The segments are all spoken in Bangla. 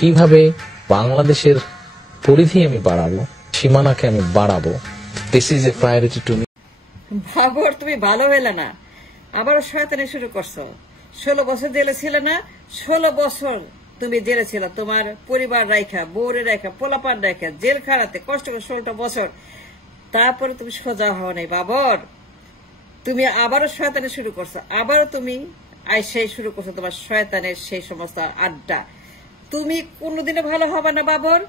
কিভাবে বাংলাদেশের পরিধি আমি বাড়াবো, সীমানাকে আমি বাড়াবো, this is a priority to me. Babar তুমি ভালো হইলে না, আবারও শয়তানি শুরু করছো। 16 বছর জেলে ছিল না? 16 বছর তুমি জেলে ছিল, তোমার পরিবার রাখা, বউরে রাখা, পোলাপান রাখা, জেল খাড়াতে কষ্ট করে 16টা বছর। তারপরে তুমি সোজা হও নাই বাবর, তুমি আবারও শয়তানি শুরু করছো। আবারও তুমি সেই শুরু করছো তোমার শয়তানের সেই সমস্ত আড্ডা। তুমি কোনোদিনও ভালো হবে না বাবর।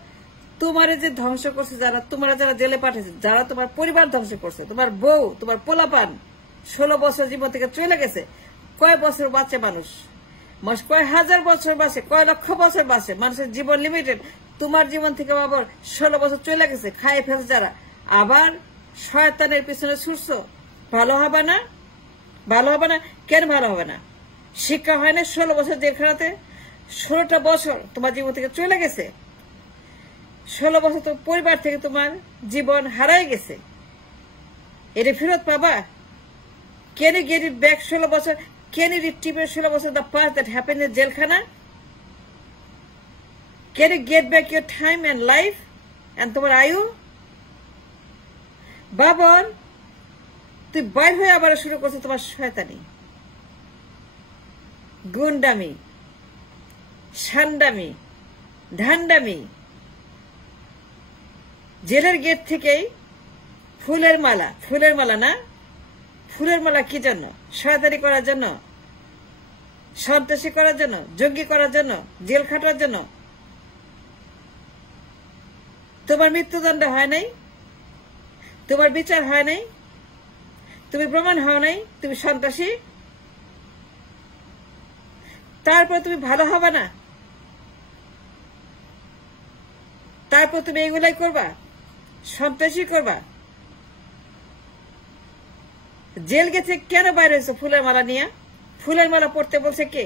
তোমার যে ধ্বংস করছে যারা, তোমরা যারা জেলে পাঠিয়েছে, যারা তোমার পরিবার ধ্বংস করছে, তোমার বউ, তোমার পোলাপান 16 বছর জীবন থেকে চলে গেছে। কয় বছর বাঁচে মানুষ? কয় হাজার বছর বাঁচে, কয় লক্ষ বছর বাঁচে, মানুষের জীবন লিমিটেড। তোমার জীবন থেকে বাবর 16 বছর চলে গেছে, খাইয়ে ফেলছে যারা। আবার শয়তানের পিছনে ছুটছো। ভালো হবে না, ভালো হবে না। কেন ভালো হবে না? শিক্ষা হয় না 16 বছর জেলখানাতে? 16টা বছর তোমার জীবন থেকে চলে গেছে। 16 বছর তো পরিবার থেকে তোমার জীবন হারাই গেছে। এটা ফেরত পাবা? Can you get it back 16 বছর? Can you retrieve 16 বছর the past that happened in জেলখানা? Can you get back your time and life and তোমার আয়ু? বাবর তুই বাইর হয়ে আবার শুরু করছো তোমার শয়তানি, গুন্ডামি, সান্ডামি, ধান্ডামি। জেলের গেট থেকেই ফুলের মালা, ফুলের মালা না, ফুলের মালা কি জন্য? শয়তানি করার জন্য, সন্ত্রাসী করার জন্য, জঙ্গি করার জন্য, জেল খাটার জন্য। তোমার মৃত্যুদণ্ড হয় নাই, তোমার বিচার হয় নাই, তুমি প্রমাণ হও নাই, তুমি সন্ত্রাসী। তারপর তুমি ভালো হবে না, তারপর তুমি এগুলাই করবা, সন্ত্রাসী করবা। জেল গেছে কেন বাইরে হয়েছে? ফুলের মালা নিয়ে। ফুলের মালা পড়তে বলছে কে?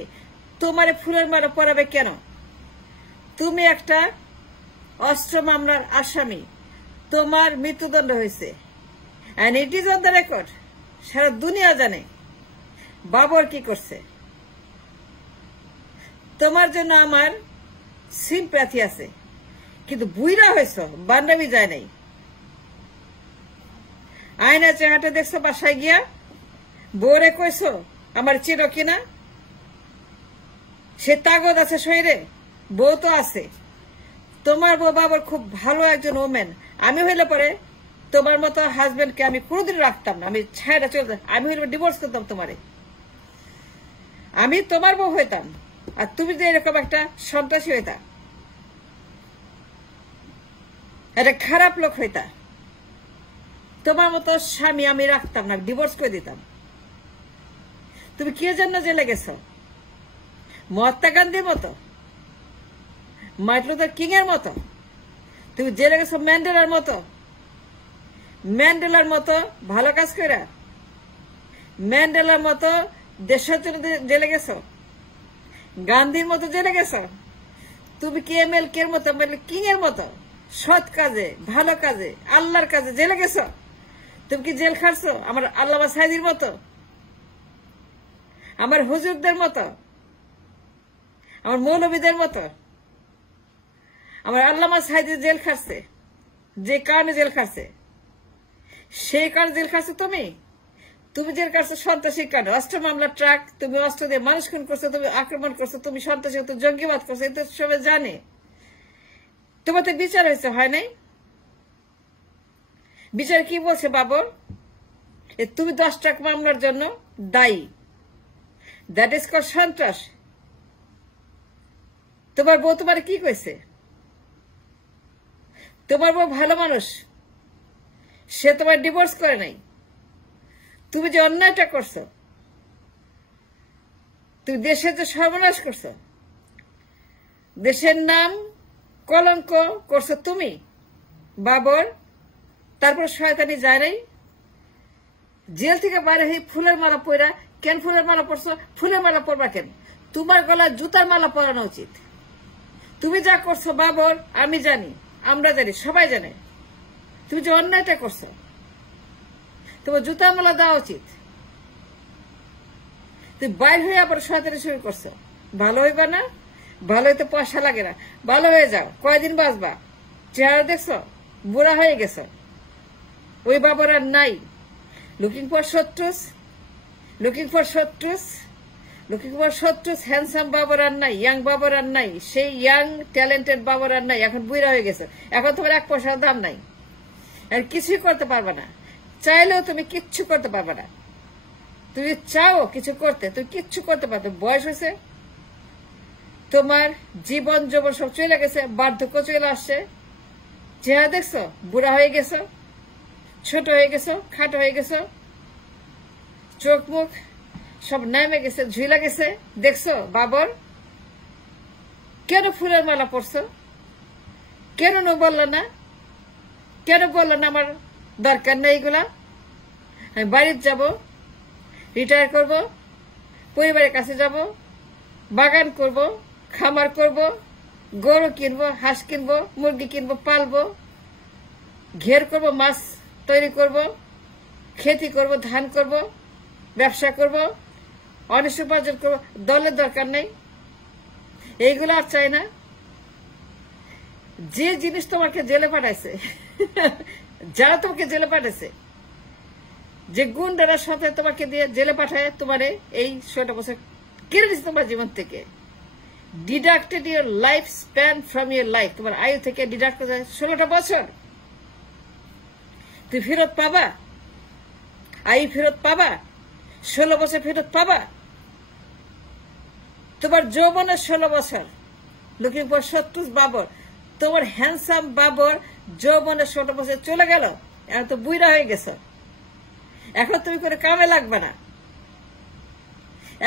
তোমারে ফুলের মালা পরাবে কেন? তুমি একটা অস্ত্র মামলার আসামি, তোমার মৃত্যুদণ্ড হয়েছে, and it is on the record. সারা দুনিয়া জানে বাবর কি করছে। তোমার জন্য আমার সিম্প্যাথি আছে, কিন্তু বুইরা হয়েছ, বান্ডামি যায় নাই। আয়না চেহারাটা দেখছো বাসায় গিয়া? বউরে কইছো আমার চিনো কিনা? সে তাগদ আছে শরীরে, বউ তো আছে। তোমার বউ বাবার খুব ভালো একজন ওমেন। আমি হইলে পরে তোমার মতো হাজবেন্ডকে আমি কোনোদিন রাখতাম না, আমি ছাইরা চলে, আমি হইলে ডিভোর্স করতাম তোমারে। আমি তোমার বউ হইতাম, আর তুমি যে এরকম একটা সন্ত্রাসী হইতা, একটা খারাপ লোক হইতা। তোমার মতো স্বামী আমি রাখতাম না, ডিভোর্স করে দিতাম। তুমি কি জন্য জেলে গেছ? মহাত্মা গান্ধীর মতো, মার্টিন লুথার কিং এর মতো? তুমি জেলে গেছো ম্যান্ডেলার মতো? ম্যান্ডেলার মতো ভালো কাজ করে, ম্যান্ডেলার মতো দেশের জন্য জেলে গেছ, গান্ধীর মতো জেলে গেছ? তুমি কি MLK এর মতো, কিং এর মতো সৎ কাজে, ভালো কাজে, আল্লাহর কাজে জেলে গেছ? তুমি কি জেল খাটছো আমার আল্লামা সাইদির মতো, আমার হুজুরদের মতো, আমার মৌলবীদের মতো? আমার আল্লামা সাইদি জেল খাটছে, যে কারণে জেল খাটছে, সেই কারণে জেল খাটছো তুমি। তুমি জেল খাটছো সন্ত্রাসীর কারণে, অস্ত্র মামলা, ট্রাক, তুমি অস্ত্র দিয়ে মানুষ খুন করছো, তুমি আক্রমণ করছো, তুমি সন্ত্রাসী, জঙ্গিবাদ করছো, এটা সবাই জানে। তোমার তো বিচার হয়েছে, হয় নাই? বিচার কি বলছে বাবর? তুমি 10 ট্রাক মামলার জন্য দায়ী, দ্যাট ইজ কল সন্ত্রাস। তোমার বউ তোমার কি কইছে? তোমার বউ ভালো মানুষ, সে তোমার ডিভোর্স করে নাই। তুমি যে অন্যায়টা করছো, তুমি দেশের যে সর্বনাশ করছো, দেশের নাম কলঙ্ক করছো তুমি বাবর। তারপর শয়তানি যায় নাই? জেল থেকে বাইরে হয়ে ফুলের মালা পরা কেন? ফুলের মালা পরছো? ফুলের মালা পরবা কেন? তোমার গলায় জুতার মালা পরানো উচিত। তুমি যা করছো বাবর আমি জানি, আমরা জানি, সবাই জানে। তুমি যে অন্যায়টা করছো, তোমার জুতার মালা দেওয়া উচিত। তুমি বাইর হয়ে আবার শয়তানি শুরু করছো, ভালো হইবা না? ভালো হইতে পয়সা লাগে না, ভালো হয়ে যাও, কয়দিন বাঁচবা, চেহারা দেখছো, বুড়া হয়ে গেছো, ওই বাবার আর নাই। লুকিং ফর শত্রুস, লুকিং ফর শত্রুস, লুকিং ফর শত্রুস, হ্যান্ডসাম বাবার আর নাই, ইয়াং বাবার আর নাই, সেই ইয়াং ট্যালেন্টেড বাবার আর নাই, এখন বুড়া হয়ে গেছে, এখন তোমার এক পয়সার দাম নাই, আর কিছুই করতে পারবে না, চাইলেও তুমি কিচ্ছু করতে পারবে না। তুমি চাও কিছু করতে, তুমি কিচ্ছু করতে পারো, বয়স হয়েছে, তোমার জীবন যৌবন সব চলে গেছে, বার্ধক্য চলে আসছে, চেহারা দেখছো, বুড়া হয়ে গেছো, ছোট হয়ে গেছো, খাটো হয়ে গেছো, চোখ মুখ সব নামে গেছে, ঝুলে গেছে, দেখছো বাবর? কেন ফুলের মালা পরছো? কেন বললো না? কেন বললো না আমার দরকার নেই এগুলা, আমি বাড়িতে যাব, রিটায়ার করব, পরিবারের কাছে যাব, বাগান করব, খামার করব, গরু কিনবো, হাঁস কিনবো, মুরগি কিনবো, পালবো, ঘের করব, মাছ তৈরি করব, খেতি করব, ধান করব, ব্যবসা করব, অনিষ্ট উপার্জন করবো, দলের দরকার নেই, এইগুলো আর চাই না। যে জিনিস তোমাকে জেলে পাঠাইছে, যারা তোমাকে জেলে পাঠাইছে, যে গুন্ডারা সাথে তোমাকে দিয়ে জেলে পাঠায়, তোমার এই 16টা বছর কেড়ে নিচ্ছে তোমার জীবন থেকে, deducted your life span from your life, তোমার আয়ু থেকে ডিডাক্ট করে 16টা বছর। তুই ফেরত পাবা? আয়ু ফেরত পাবা? 16 বছর ফেরত পাবা? তোমার যৌবনের 16 বছর, লুকিং ফর শত্রুস বাবর, তোমার হ্যান্ডসাম বাবর যৌবনের 16 বছর চলে গেল, এখন তো বুড়া হয়ে গেছে, এখন তুমি করে কামে লাগবে না,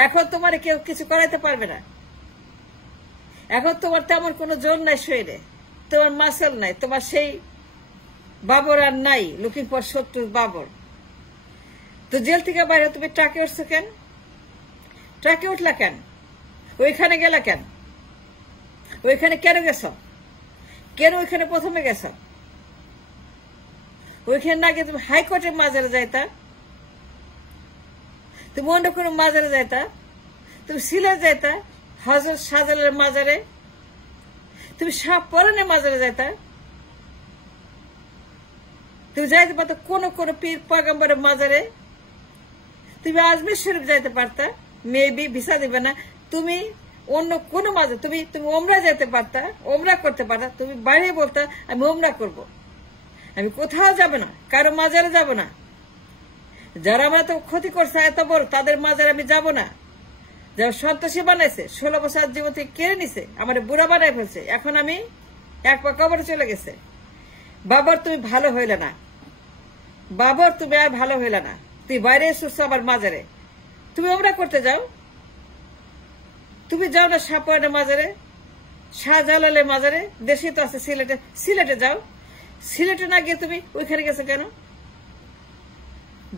এখন তোমার কেউ কিছু করাইতে পারবে না, এখন তোমার তেমন কোনো জোর নাই শরীরে, তোমার মাসেল নাই, তোমার সেই বাবর আর নাই, লুকিং ফর শত্রুস বাবর। তো জেল থেকে বাইরে তুমি ট্রাকে উঠছো কেন? ট্রাকে উঠলা কেন? ওইখানে গেলা কেন? ওইখানে কেন গেছ? কেন ওইখানে প্রথমে গেছ? ওইখানে না গিয়ে তুমি হাইকোর্টের মাজারে যাইতা, তুমি অন্য কোনো মাজারে যাইতা, তুমি সিলেট যাইতা, হযরত শাহজালালের মাজারে, তুমি শাহ পরানের মাজারে যাইতা, তুমি যাইতে পারতো কোন কোন পীর পয়গম্বরের মাজারে, তুমি আজমির শরীফ যাইতে পারতা, মেবি ভিসা দিবে না, তুমি অন্য কোন মাজার, তুমি ওমরা যেতে পারতা, ওমরা করতে পারতা, তুমি বাইরে বলতা আমি ওমরা করব, আমি কোথাও যাব না, কারো মাজারে যাব না, যারা আমার তো ক্ষতি করছে এত বড় তাদের মাজারে আমি যাব না, যারা সন্ত্রাসী বানাইছে, 16 বছর জীবন থেকে কেড়ে নিছে, আমার বুড়া বানাই ফেলছে, এখন আমি এক পা কবরে চলে গেছে। বাবর তুমি ভালো হইলে না, বাবর তুমি আর ভালো হইলে না, তুই বাইরে এসেছো আবার মাজারে, তুমি ওমরা করতে যাও, তুমি যাও না শাহপরানের মাজারে, শাহজালালের মাজারে, দেশে তো আছে সিলেটে, সিলেটে যাও, সিলেটে না গিয়ে তুমি ওইখানে গেছো কেন?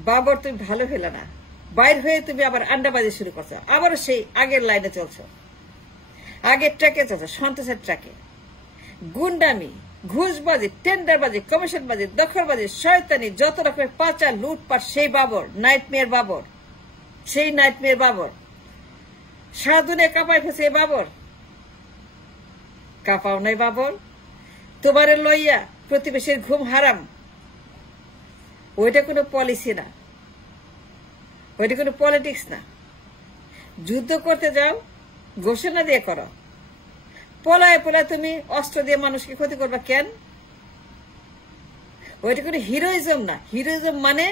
বাবর তুমি ভালো হইলে না, বাইর হয়ে তুমি আবার আন্ডাবাজি শুরু করছো, আবারও সেই আগের লাইনে চলছো, আগের ট্র্যাকে চলছো, সন্ত্রাসের ট্র্যাকে, গুন্ডামি, ঘুষবাজি, টেন্ডারবাজি, কমিশনবাজি, দখলবাজি, শয়তানি, যত রকমের পাচার লুটপাট, সেই বাবর, নাইটমেয়ার বাবর, সেই নাইটমেয়ার বাবর, সারা দুনিয়া কাঁপাই ফেছে এই বাবর, কাঁপাও নাই বাবর, তোমারে লইয়া প্রতিবেশীর ঘুম হারাম, ওইটা কোনো পলিসি না, ওইটা কোনো পলিটিক্স না, যুদ্ধ করতে যাও ঘোষণা দিয়ে করো, পলায় পলায় তুমি অস্ত্র দিয়ে মানুষকে ক্ষতি করবা কেন? ওইটা কোনো হিরোইজম না, হিরোইজম মানে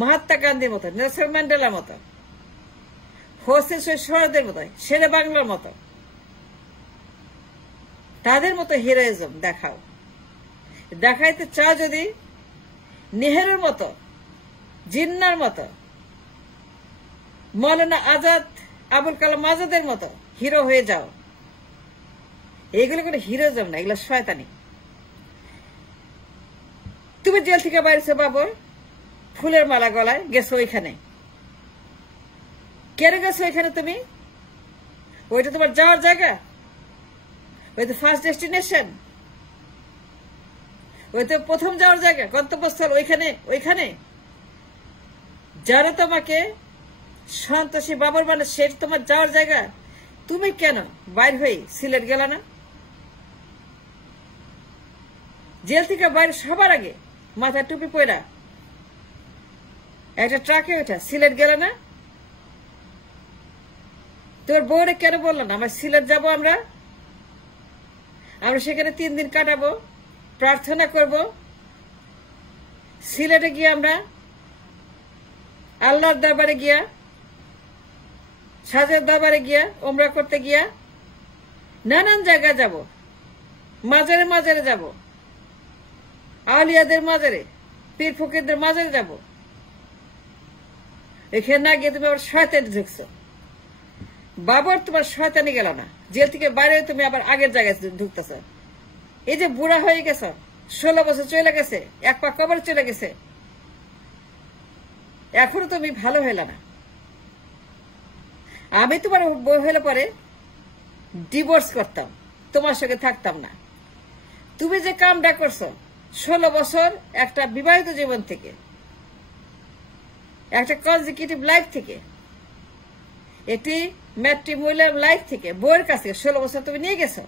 মহাত্মা গান্ধীর মতো, নেলসন ম্যান্ডেলার মতো, হোসেন শহীদের মতো, শেরে বাংলার মতো, তাদের মতো হিরোইজম দেখাও। দেখাইতে চাও যদি নেহেরুর মতো, জিন্নার মতো, মৌলানা আজাদ, আবুল কালাম আজাদের মতো হিরো হয়ে যাও, এইগুলো কোনো হিরোইজম না, এগুলো শয়তানি। তুমি জেল থেকে বাইরেছো বাবর, ফুলের মালা গলায় গেছো, ওইখানে কেন গেছো? ওইখানে তুমি, ওইটা তোমার যাওয়ার জায়গা, ওই তো ফার্স্ট ডেস্টিনেশন, ওই তো প্রথম যাওয়ার জায়গা, গন্তব্যস্থল ওইখানে। ওইখানে যারা তোমাকে সন্ত্রাসী বাবর মানে সেটা তোমার যাওয়ার জায়গা, তুমি কেন বাইর হয়ে সিলেট গেল না? জেল থেকে বাইরে সবার আগে মাথায় টুপি পয়রা একটা ট্রাকে ওঠা সিলেট গেল না? তোর বউরে কেন বললো না আমরা সিলেট যাব, আমরা সেখানে 3 দিন কাটাবো, প্রার্থনা করব, সিলেটে গিয়ে আমরা আল্লাহর দরবারে গিয়া, সাজের দরবারে গিয়া, ওমরা করতে গিয়া নানান জায়গায় যাব, মাজারে মাজারে যাব, আউলিয়াদের মাজারে, পীর ফকিরদের মাজারে যাব। এখানে না গিয়ে তুমি আবার শয়তানি ঢুকছো। বাবার তোমার শয়তানি গেল না, জেল থেকে বাইরে তুমি আবার আগের জায়গায় ঢুকতেছ। এই যে বুড়া হয়ে গেছ, 16 বছর চলে গেছে, 1 পা কবর চলে গেছে, এখনো তুমি ভালো হইল না। আমি তোমার বই হইলে পরে ডিভোর্স করতাম, তোমার সঙ্গে থাকতাম না। তুমি যে কামটা করছো 16 বছর একটা বিবাহিত জীবন থেকে, একটা কনজিকিউটিভ লাইফ থেকে, একটি ম্যাট্রিমোনিয়াল লাইফ থেকে, বউয়ের কাছে 16 বছর তুমি নিয়ে গেছো।